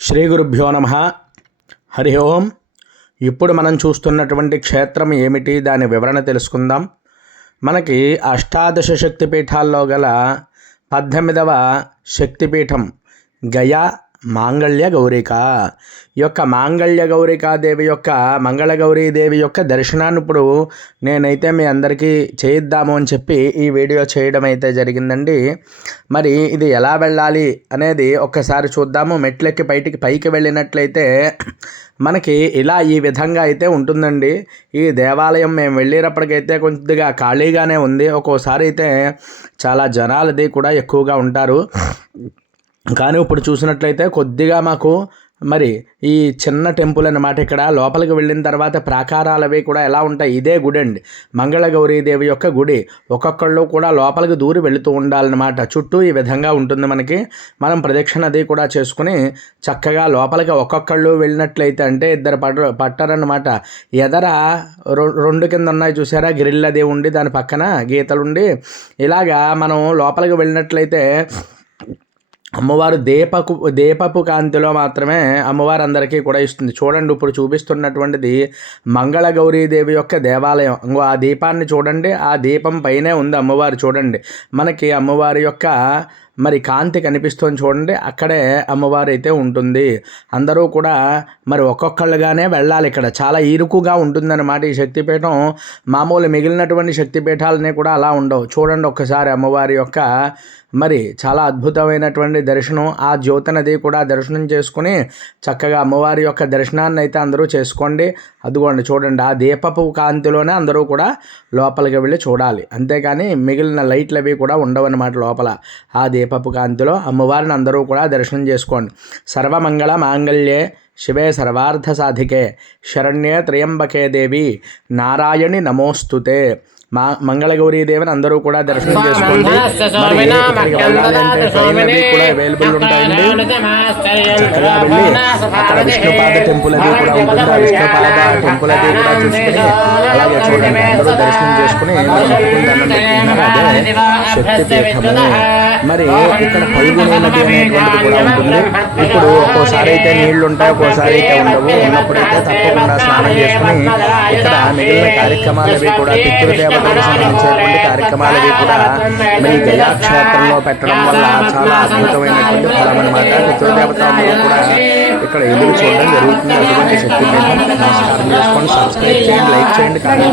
శ్రీ గురుభ్యో నమ. హరి ఓం. ఇప్పుడు మనం చూస్తున్నటువంటి క్షేత్రం ఏమిటి? దాని వివరణ తెలుసుకుందాం. మనకి అష్టాదశ శక్తిపీఠాల్లో గల పద్దెనిమిదవ శక్తిపీఠం గయా మాంగళ్య గౌరిక. ఈ యొక్క మాంగళ్య గౌరికాదేవి యొక్క మంగళగౌరీదేవి యొక్క దర్శనాన్ని ఇప్పుడు నేనైతే మీ అందరికీ చేయిద్దాము అని చెప్పి ఈ వీడియో చేయడం అయితే జరిగిందండి. మరి ఇది ఎలా వెళ్ళాలి అనేది ఒక్కసారి చూద్దాము. మెట్లెక్కి బయటికి పైకి వెళ్ళినట్లయితే మనకి ఇలా ఈ విధంగా అయితే ఉంటుందండి. ఈ దేవాలయం మేము వెళ్ళేటప్పటికైతే కొద్దిగా ఖాళీగానే ఉంది. ఒక్కోసారి అయితే చాలా జనాలది కూడా ఎక్కువగా ఉంటారు. కానీ ఇప్పుడు చూసినట్లయితే కొద్దిగా మాకు మరి ఈ చిన్న టెంపుల్ అన్నమాట ఇక్కడ లోపలికి వెళ్ళిన తర్వాత ప్రాకారాలు అవి కూడా ఎలా ఉంటాయి? ఇదే గుడి అండి. మంగళగౌరీదేవి యొక్క గుడి. ఒక్కొక్కళ్ళు కూడా లోపలికి దూరి వెళుతూ ఉండాలన్నమాట చుట్టూ ఈ విధంగా ఉంటుంది మనకి. మనం ప్రదక్షిణ అది కూడా చేసుకుని చక్కగా లోపలికి ఒక్కొక్కళ్ళు వెళ్ళినట్లయితే అంటే ఇద్దరు పట్ట పట్టారనమాట ఎదర రెండు కింద ఉన్నాయి చూసారా? గ్రిల్ అది ఉండి దాని పక్కన గీతలుండి. ఇలాగా మనం లోపలికి వెళ్ళినట్లయితే అమ్మవారు దీపకు దీపపు కాంతిలో మాత్రమే అమ్మవారు అందరికీ కూడా ఇస్తుంది. చూడండి ఇప్పుడు చూపిస్తున్నటువంటిది మంగళగౌరీదేవి యొక్క దేవాలయం. ఇంకో ఆ దీపాన్ని చూడండి ఆ దీపం పైనే ఉంది అమ్మవారు చూడండి. మనకి అమ్మవారి యొక్క మరి కాంతి కనిపిస్తుంది చూడండి. అక్కడే అమ్మవారు అయితే ఉంటుంది. అందరూ కూడా మరి ఒక్కొక్కళ్ళుగానే వెళ్ళాలి ఇక్కడ. చాలా ఇరుకుగా ఉంటుందన్నమాట ఈ శక్తిపీఠం. మామూలు మిగిలినటువంటి శక్తిపీఠాలనే కూడా అలా ఉండవు. చూడండి ఒక్కసారి అమ్మవారి యొక్క మరి చాలా అద్భుతమైనటువంటి దర్శనం. ఆ జ్యోతనది కూడా దర్శనం చేసుకుని చక్కగా అమ్మవారి యొక్క దర్శనాన్ని అయితే అందరూ చేసుకోండి. అదిగోండి చూడండి ఆ దీపపు కాంతిలోనే అందరూ కూడా లోపలికి వెళ్ళి చూడాలి. అంతేకాని మిగిలిన లైట్లు అవి కూడా ఉండవన్నమాట లోపల. ఆ దీప దీపపు కాంతిలో అమ్మవారిని అందరూ కూడా దర్శనం చేసుకోండి. సర్వమంగళ మాంగళ్యే శివే సర్వార్థ సాధికే. శరణ్యే త్రయంబకే దేవి. నారాయణి నమోస్తుతే. మా మంగళగౌరీ దేవిని అందరూ కూడా దర్శనం చేసుకోండి. కూడా అవైలబుల్ ఉంటాయండి. చక్కగా వెళ్ళి అక్కడ విష్ణుపాద టెంపుల్ అది కూడా ఉంటుంది. ఆ విష్ణుపాద టెంపుల్ అది కూడా చూసుకుని అలాగే చూడండి. అందరూ దర్శనం చేసుకుని అదే శక్తి పీఠము. మరి ఇక్కడ నది అనేటువంటిది కూడా ఉంటుంది. ఇప్పుడు ఒక్కోసారి అయితే నీళ్ళు ఉంటాయి ఒక్కోసారి అయితే ఉండవు. ఉన్నప్పుడైతే తప్పకుండా స్నానం చేసుకుని ఇక్కడ మిగిలిన కార్యక్రమాలవి కూడా పితృదేవతలకు సంబంధించినటువంటి కార్యక్రమాలవి కూడా మీ గయాక్షేత్రంలో పెట్టడం వల్ల చాలా అద్భుతమైనటువంటి ఫలం అనమాట పితృదేవత కూడా ఇక్కడ ఎదురు చూడడం జరుగుతుంది. అటువంటి శక్తి నమస్కారం చేసుకోండి సబ్స్క్రైబ్ చేయండి లైక్ చేయండి కానీ